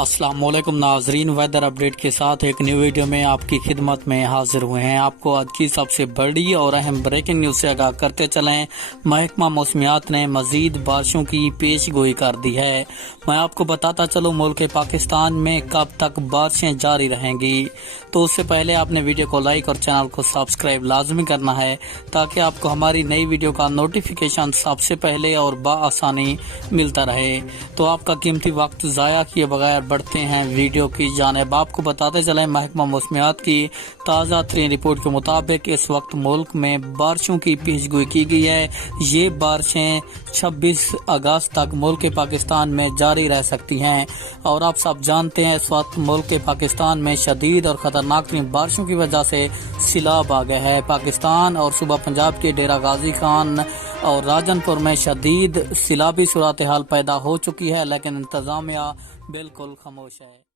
अस्सलाम वालेकुम नाजरीन, वेदर अपडेट के साथ एक न्यू वीडियो में आपकी खिदमत में हाजिर हुए हैं। आपको आज की सबसे बड़ी और अहम ब्रेकिंग न्यूज से आगाह करते चलें। महकमा मौसमियात ने मजीद बारिशों की पेश गोई कर दी है। मैं आपको बताता चलूं मुल्क पाकिस्तान में कब तक बारिशें जारी रहेंगी। तो उससे पहले आपने वीडियो को लाइक और चैनल को सब्सक्राइब लाजमी करना है ताकि आपको हमारी नई वीडियो का नोटिफिकेशन सबसे पहले और बआसानी मिलता रहे। तो आपका कीमती वक्त ज़ाया किए बगैर बढ़ते हैं वीडियो की जानिब। आपको बताते चलें महकमा मौसमियात की ताज़ा तरीन रिपोर्ट के मुताबिक इस वक्त मुल्क में बारिशों की पेशगोई की गई है। ये बारिशें 26 अगस्त तक मुल्क पाकिस्तान में जारी रह सकती हैं। और आप सब जानते हैं इस वक्त मुल्क पाकिस्तान में शदीद और खतरनाक तरीन बारिशों की वजह से सैलाब आ गया है। पाकिस्तान और सूबा पंजाब के डेरा गाजी खान और राजनपुर में शदीद सैलाबी सूरत हाल पैदा हो चुकी है, लेकिन इंतजामिया बिल्कुल खामोश है।